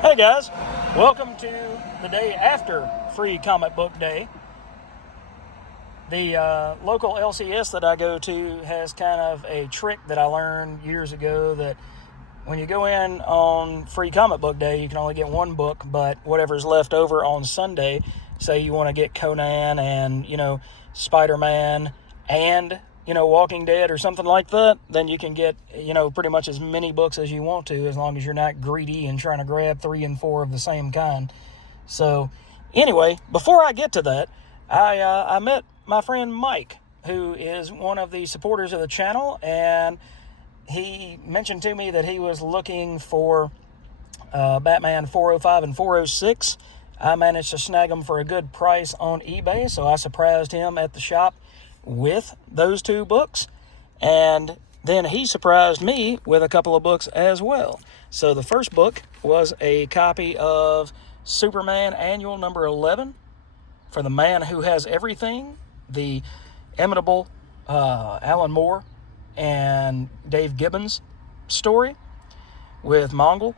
Hey guys, welcome to the day after Free Comic Book Day. The local LCS that I go to has kind of a trick that I learned years ago that when you go in on Free Comic Book Day, you can only get one book, but whatever's left over on Sunday, say you want to get Conan and, Spider-Man and, Walking Dead or something like that, then you can get, pretty much as many books as you want to, as long as you're not greedy and trying to grab 3 and 4 of the same kind. So, anyway, before I get to that, I met my friend Mike, who is one of the supporters of the channel, and he mentioned to me that he was looking for Batman 405 and 406. I managed to snag them for a good price on eBay, so I surprised him at the shop with those 2 books, and then he surprised me with a couple of books as well. So the first book was a copy of Superman Annual number 11 for the Man Who Has Everything, the imitable Alan Moore and Dave Gibbons story with Mongol.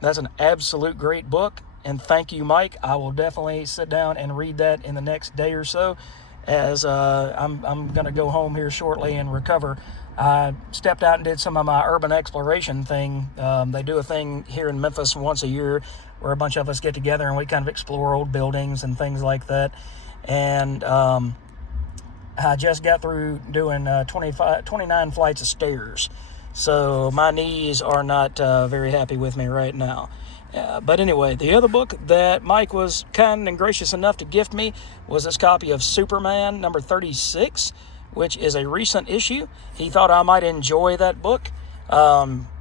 That's an absolute great book, and thank you, Mike. I will definitely sit down and read that in the next day or so, as I'm going to go home here shortly and recover. I stepped out and did some of my urban exploration thing. They do a thing here in Memphis once a year where a bunch of us get together and we kind of explore old buildings and things like that. And I just got through doing 29 flights of stairs. So my knees are not very happy with me right now. But anyway, the other book that Mike was kind and gracious enough to gift me was this copy of Superman number 36, which is a recent issue. He thought I might enjoy that book.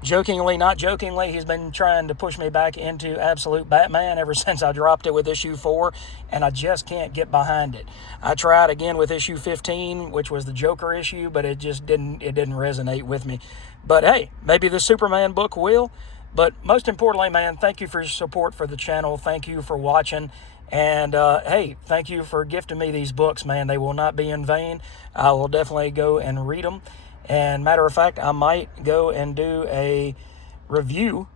Jokingly, not jokingly, he's been trying to push me back into absolute Batman ever since I dropped it with issue 4, and I just can't get behind it. I tried again with issue 15, which was the Joker issue, but it didn't resonate with me. But hey, maybe the Superman book will. But most importantly, man, thank you for your support for the channel. Thank you for watching. And, hey, thank you for gifting me these books, man. They will not be in vain. I will definitely go and read them. And matter of fact, I might go and do a review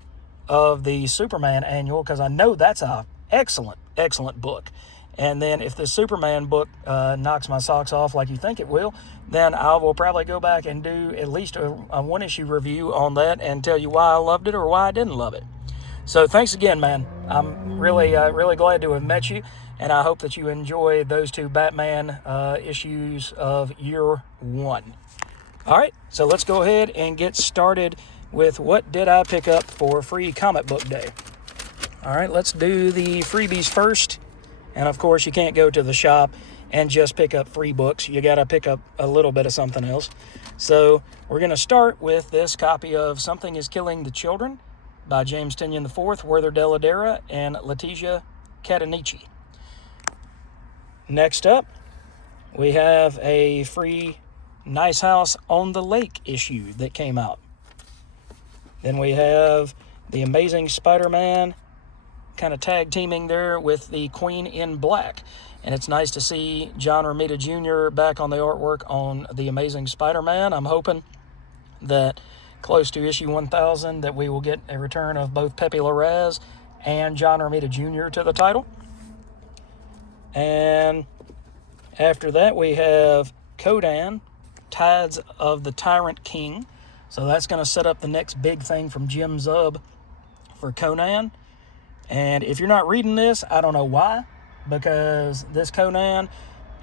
of the Superman Annual, because I know that's a excellent book. And then if the Superman book knocks my socks off like you think it will, then I will probably go back and do at least a one-issue review on that and tell you why I loved it or why I didn't love it. So thanks again, man. I'm really glad to have met you, and I hope that you enjoy those 2 Batman issues of year 1. All right, so let's go ahead and get started with what did I pick up for Free Comic Book Day. All right, let's do the freebies first. And of course, you can't go to the shop and just pick up free books. You got to pick up a little bit of something else. So we're going to start with this copy of Something is Killing the Children by James Tynion IV, Werther Dell'Edera, and Letizia Catanici. Next up, we have a free Nice House on the Lake issue that came out. Then we have The Amazing Spider-Man, kind of tag teaming there with the Queen in Black. And it's nice to see John Romita Jr. back on the artwork on The Amazing Spider-Man. I'm hoping that close to issue 1000 that we will get a return of both Pepe Larraz and John Romita Jr. to the title. And after that we have Conan, Tides of the Tyrant King. So that's going to set up the next big thing from Jim Zub for Conan. And if you're not reading this, I don't know why, because this Conan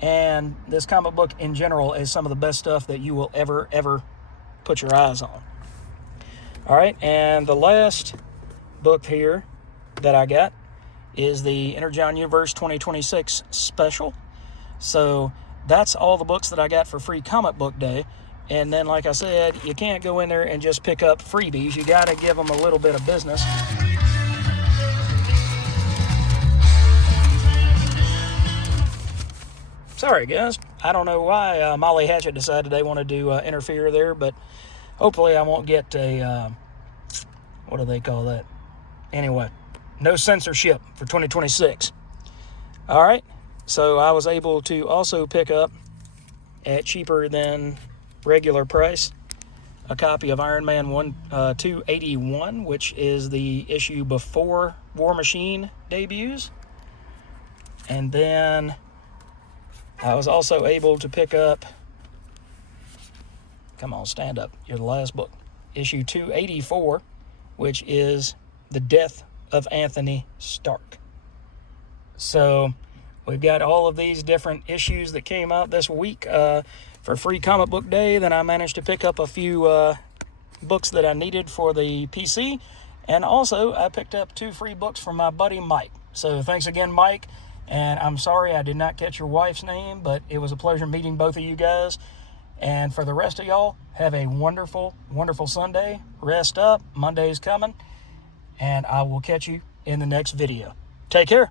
and this comic book in general is some of the best stuff that you will ever put your eyes on. All right, and the last book here that I got is the Energon Universe 2026 special. So that's all the books that I got for Free Comic Book Day. And then, like I said, you can't go in there and just pick up freebies. You got to give them a little bit of business. Sorry, guys. I don't know why Molly Hatchet decided they wanted to interfere there, but hopefully I won't get a, what do they call that? Anyway, no censorship for 2026. All right. So I was able to also pick up at cheaper than regular price a copy of Iron Man 281, which is the issue before War Machine debuts. And then I was also able to pick up, come on, stand up, you're the last book, issue 284, which is The Death of Anthony Stark. So we've got all of these different issues that came out this week for Free Comic Book Day. Then I managed to pick up a few books that I needed for the PC. And also I picked up 2 free books from my buddy Mike. So thanks again, Mike. And I'm sorry I did not catch your wife's name, but it was a pleasure meeting both of you guys. And for the rest of y'all, have a wonderful, wonderful Sunday. Rest up. Monday's coming. And I will catch you in the next video. Take care.